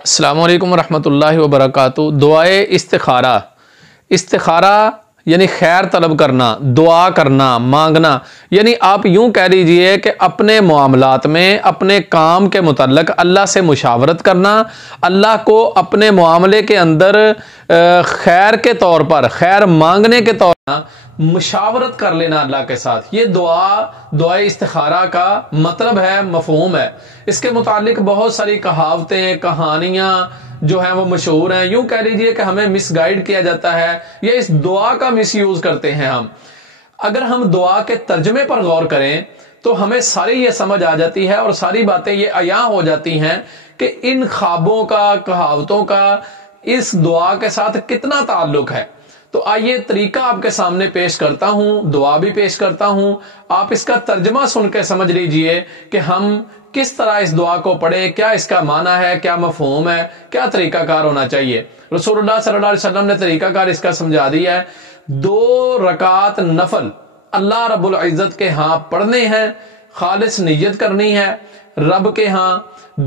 السلام علیکم ورحمۃ اللہ وبرکاتہ۔ دعائے استخارہ یعنی خیر طلب کرنا، دعا کرنا، مانگنا، یعنی آپ یوں کہہ لیجئے کہ اپنے معاملات میں اپنے کام کے متعلق اللہ سے مشاورت کرنا، اللہ کو اپنے معاملے کے اندر خیر کے طور پر، خیر مانگنے کے طور پر مشاورت کر لینا اللہ کے ساتھ۔ یہ دعائے استخارہ کا مطلب ہے، مفہوم ہے۔ اس کے متعلق بہت ساری کہاوتیں، کہانیاں جو ہیں وہ مشہور ہیں۔ یوں کہہ لیجئے کہ ہمیں مس گائیڈ کیا جاتا ہے یا اس دعا کا مس یوز کرتے ہیں ہم۔ اگر ہم دعا کے ترجمے پر غور کریں تو ہمیں ساری یہ سمجھ آ جاتی ہے اور ساری باتیں یہ عیاں ہو جاتی ہیں کہ ان خوابوں کا، کہاوتوں کا اس دعا کے ساتھ کتنا تعلق ہے۔ تو آئیے طریقہ آپ کے سامنے پیش کرتا ہوں، دعا بھی پیش کرتا ہوں، آپ اس کا ترجمہ سن کے سمجھ لیجئے کہ ہم کس طرح اس دعا کو پڑھیں، کیا اس کا معنی ہے، کیا مفہوم ہے، کیا طریقہ کار ہونا چاہیے۔ رسول اللہ صلی اللہ علیہ وسلم نے طریقہ کار اس کا سمجھا دیا ہے۔ 2 رکعت نفل اللہ رب العزت کے ہاں پڑھنے ہیں، خالص نیت کرنی ہے، رب کے ہاں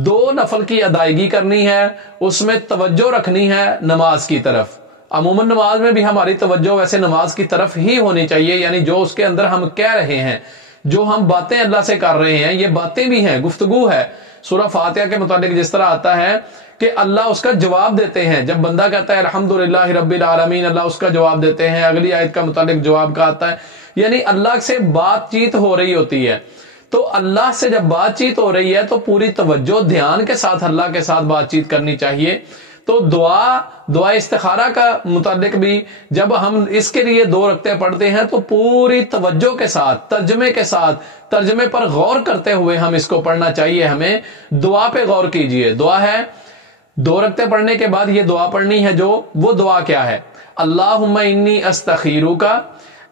2 نفل کی ادائیگی کرنی ہے، اس میں توجہ رکھنی ہے نماز کی طرف۔ عموماً نماز میں بھی ہماری توجہ ویسے نماز کی طرف ہی ہونی چاہیے، یعنی جو اس کے اندر ہم کہہ رہے ہیں، جو ہم باتیں اللہ سے کر رہے ہیں، یہ باتیں بھی ہیں، گفتگو ہے۔ سورہ فاتحہ کے متعلق جس طرح آتا ہے کہ اللہ اس کا جواب دیتے ہیں، جب بندہ کہتا ہے الحمدللہ رب العالمین، اللہ اس کا جواب دیتے ہیں۔ اگلی آیت کا متعلق جواب کا آتا ہے، یعنی اللہ سے بات چیت ہو رہی ہوتی ہے۔ تو اللہ سے جب بات چیت ہو رہی ہے تو پوری توجہ دھیان کے ساتھ اللہ کے ساتھ بات چیت کرنی چاہیے۔ تو دعا استخارہ کا متعلق بھی جب ہم اس کے لیے 2 رکعتیں پڑھتے ہیں تو پوری توجہ کے ساتھ، ترجمے کے ساتھ، ترجمے پر غور کرتے ہوئے ہم اس کو پڑھنا چاہیے۔ ہمیں دعا پہ غور کیجئے۔ دعا ہے 2 رکعتیں پڑھنے کے بعد یہ دعا پڑھنی ہے، جو وہ دعا کیا ہے؟ اللہم انی استخیرک،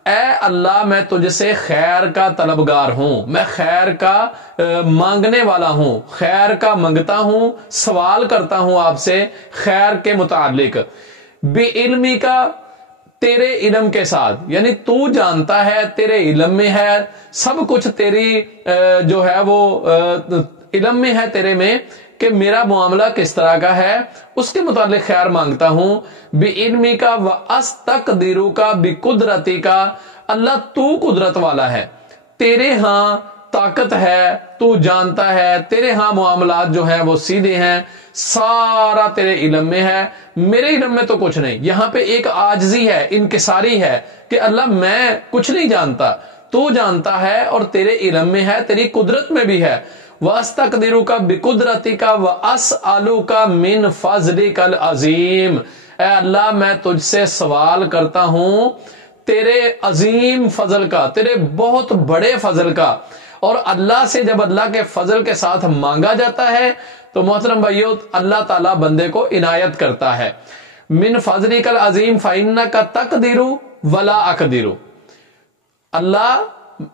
اے اللہ میں تجھ سے خیر کا طلبگار ہوں، میں خیر کا مانگنے والا ہوں، خیر کا منگتا ہوں، سوال کرتا ہوں آپ سے خیر کے متعلق۔ بعلمی کا، تیرے علم کے ساتھ، یعنی تو جانتا ہے، تیرے علم میں ہے سب کچھ، تیری جو ہے وہ علم میں ہے تیرے میں کہ میرا معاملہ کس طرح کا ہے، اس کے متعلق خیر مانگتا ہوں۔ بعلمی کا واستقدرو کا بقدرتی کا، اللہ تو قدرت والا ہے، تیرے ہاں طاقت ہے، تو جانتا ہے، تیرے ہاں معاملات جو ہیں وہ سیدھے ہیں، سارا تیرے علم میں ہے، میرے علم میں تو کچھ نہیں۔ یہاں پہ ایک عاجزی ہے، انکساری ہے کہ اللہ میں کچھ نہیں جانتا، تو جانتا ہے اور تیرے علم میں ہے، تیری قدرت میں بھی ہے۔ وَأَسْتَقْدِرُكَ بِقُدْرَتِكَ وَأَسْأَلُكَ مِنْ فَضْلِكَ الْعَظِيمِ، اے اللہ میں تجھ سے سوال کرتا ہوں تیرے عظیم فضل کا، تیرے بہت بڑے فضل کا۔ اور اللہ سے جب اللہ کے فضل کے ساتھ مانگا جاتا ہے تو محترم بھائیو اللہ تعالیٰ بندے کو عنایت کرتا ہے۔ من فضلک العظیم فإنک تقدر ولا اقدر، اللہ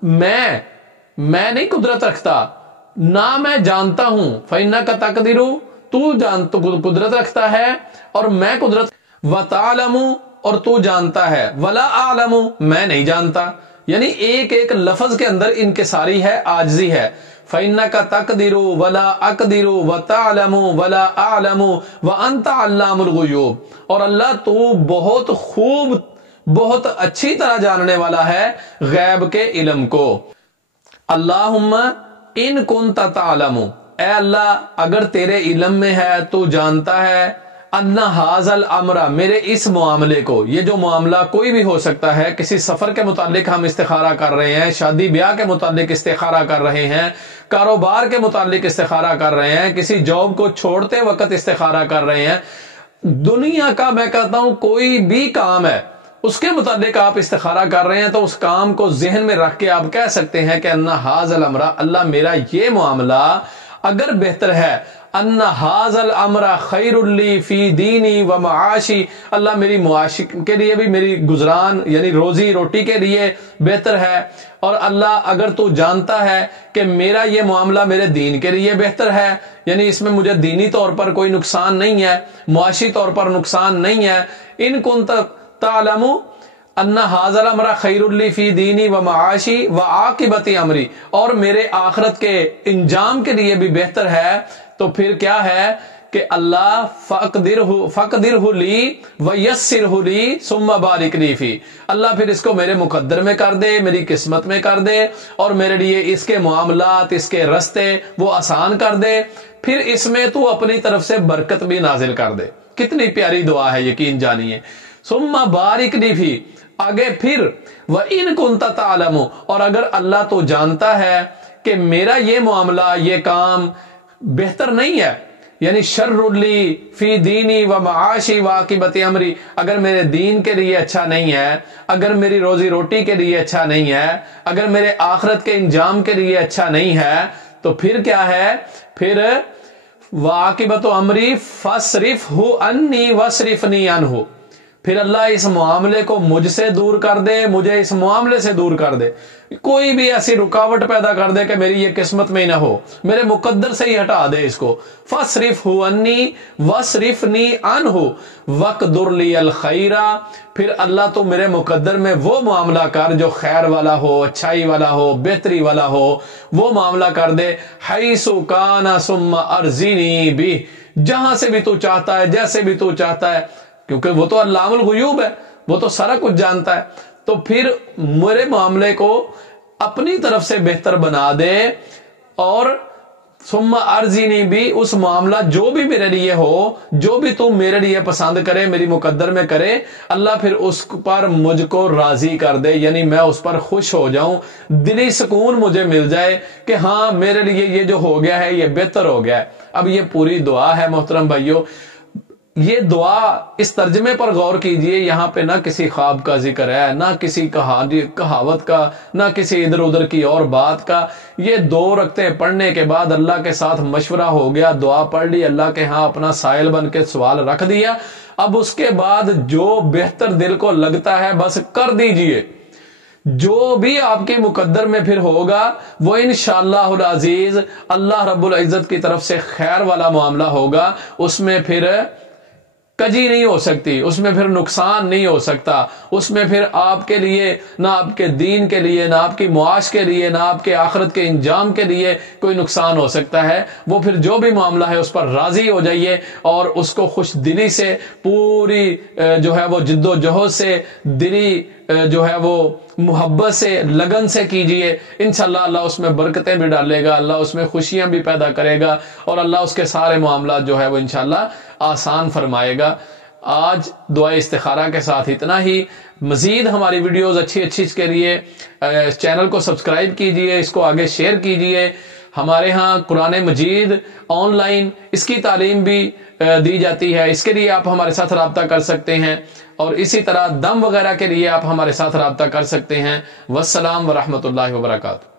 میں نہیں قدرت رکھتا، نہ میں جانتا ہوں۔ فإنک تقدر، تو قدرت رکھتا ہے اور میں قدرت، وتعلم اور تو جانتا ہے، ولا اعلم میں نہیں جانتا۔ یعنی ایک ایک لفظ کے اندر انکساری ہے، عاجزی ہے۔ فإنک تقدر ولا اقدر وتعلم ولا اعلم وانت علام الغیوب، اور اللہ تو بہت خوب، بہت اچھی طرح جاننے والا ہے غیب کے علم کو۔ اللہم ان کنت تعلم، اے اللہ اگر تیرے علم میں ہے، تو جانتا ہے، ان ھذا الامر، میرے اس معاملے کو، یہ جو معاملہ کوئی بھی ہو سکتا ہے، کسی سفر کے متعلق ہم استخارہ کر رہے ہیں، شادی بیاہ کے متعلق استخارہ کر رہے ہیں، کاروبار کے متعلق استخارہ کر رہے ہیں، کسی جاب کو چھوڑتے وقت استخارہ کر رہے ہیں، دنیا کا میں کہتا ہوں کوئی بھی کام ہے اس کے متعلق آپ استخارہ کر رہے ہیں، تو اس کام کو ذہن میں رکھ کے آپ کہہ سکتے ہیں کہ ان ھذا الامر، اللہ میرا یہ معاملہ اگر بہتر ہے، ان ھذا الامر خیر لی فی دینی و معاشی، اللہ میری معاشی کے لیے بھی، میری گزران یعنی روزی روٹی کے لیے بہتر ہے، اور اللہ اگر تو جانتا ہے کہ میرا یہ معاملہ میرے دین کے لیے بہتر ہے، یعنی اس میں مجھے دینی طور پر کوئی نقصان نہیں ہے، معاشی طور پر نقصان نہیں ہے۔ ان کنت تعلم ان ھذا الامر خیر لی فی دینی و معاشی و عاقبت امری، اور میرے آخرت کے انجام کے لیے بھی بہتر ہے، تو پھر کیا ہے کہ اللہ فقدرہ لی ویسرہ لی ثم بارک لی فی، اللہ پھر اس کو میرے مقدر میں کر دے، میری قسمت میں کر دے، اور میرے لیے اس کے معاملات، اس کے رستے وہ آسان کر دے، پھر اس میں تو اپنی طرف سے برکت بھی نازل کر دے۔ کتنی پیاری دعا ہے، یقین جانیے۔ ثم بارک لی فی، آگے پھر وَإِن كُنْتَ تَعْلَمُ، اور اگر اللہ تو جانتا ہے کہ میرا یہ معاملہ، یہ کام بہتر نہیں ہے، یعنی شر لی فی دینی و معاشی و عاقبت امری، اگر میرے دین کے لیے اچھا نہیں ہے، اگر میری روزی روٹی کے لیے اچھا نہیں ہے، اگر میرے آخرت کے انجام کے لیے اچھا نہیں ہے، تو پھر کیا ہے؟ پھر وعاقبت امری فاصرفہ انی واصرفنی عنہ، پھر اللہ اس معاملے کو مجھ سے دور کر دے، مجھے اس معاملے سے دور کر دے، کوئی بھی ایسی رکاوٹ پیدا کر دے کہ میری یہ قسمت میں ہی نہ ہو، میرے مقدر سے ہی ہٹا دے اس کو۔ فاصرفہ انی واصرفنی عنہ واقدر لی الخیر، پھر اللہ تو میرے مقدر میں وہ معاملہ کر جو خیر والا ہو، اچھائی والا ہو، بہتری والا ہو، وہ معاملہ کر دے۔ حیث کان ثم ارزنی بہ، جہاں سے بھی تو چاہتا ہے، جیسے بھی تو چاہتا ہے، کیونکہ وہ تو علام الغیوب ہے، وہ تو سارا کچھ جانتا ہے، تو پھر میرے معاملے کو اپنی طرف سے بہتر بنا دے، اور ثم ارزنی بھی، اس معاملہ جو بھی میرے لیے ہو، جو بھی تم میرے لیے پسند کرے، میری مقدر میں کرے، اللہ پھر اس پر مجھ کو راضی کر دے، یعنی میں اس پر خوش ہو جاؤں، دلی سکون مجھے مل جائے کہ ہاں میرے لیے یہ جو ہو گیا ہے یہ بہتر ہو گیا ہے۔ اب یہ پوری دعا ہے محترم بھائیو، یہ دعا اس ترجمے پر غور کیجئے، یہاں پہ نہ کسی خواب کا ذکر ہے، نہ کسی کہاوت کا، نہ کسی ادھر ادھر کی اور بات کا۔ یہ 2 رکعتیں پڑھنے کے بعد اللہ کے ساتھ مشورہ ہو گیا، دعا پڑھ لی، اللہ کے ہاں اپنا سائل بن کے سوال رکھ دیا، اب اس کے بعد جو بہتر دل کو لگتا ہے بس کر دیجئے، جو بھی آپ کے مقدر میں پھر ہوگا وہ انشاءاللہ العزیز اللہ رب العزت کی طرف سے خیر والا معاملہ ہوگا، اس میں پھر کجی نہیں ہو سکتی، اس میں پھر نقصان نہیں ہو سکتا، اس میں پھر آپ کے لیے، نہ آپ کے دین کے لیے، نہ آپ کی معاش کے لیے، نہ آپ کے آخرت کے انجام کے لیے کوئی نقصان ہو سکتا ہے۔ وہ پھر جو بھی معاملہ ہے اس پر راضی ہو جائیے، اور اس کو خوش دلی سے، پوری جو ہے وہ جد و جہد سے، دلی جو ہے وہ محبت سے، لگن سے کیجئے، انشاءاللہ اللہ اس میں برکتیں بھی ڈالے گا، اللہ اس میں خوشیاں بھی پیدا کرے گا، اور اللہ اس کے سارے معاملات جو ہے وہ انشاءاللہ آسان فرمائے گا۔ آج دعائے استخارہ کے ساتھ اتنا ہی۔ مزید ہماری ویڈیوز اچھی کے لیے چینل کو سبسکرائب کیجئے، اس کو آگے شیئر کیجئے۔ ہمارے ہاں قرآن مجید آن لائن اس کی تعلیم بھی دی جاتی ہے، اس کے لیے آپ ہمارے ساتھ رابطہ کر سکتے ہیں، اور اسی طرح دم وغیرہ کے لیے آپ ہمارے ساتھ رابطہ کر سکتے ہیں۔ والسلام ورحمۃ اللہ وبرکاتہ۔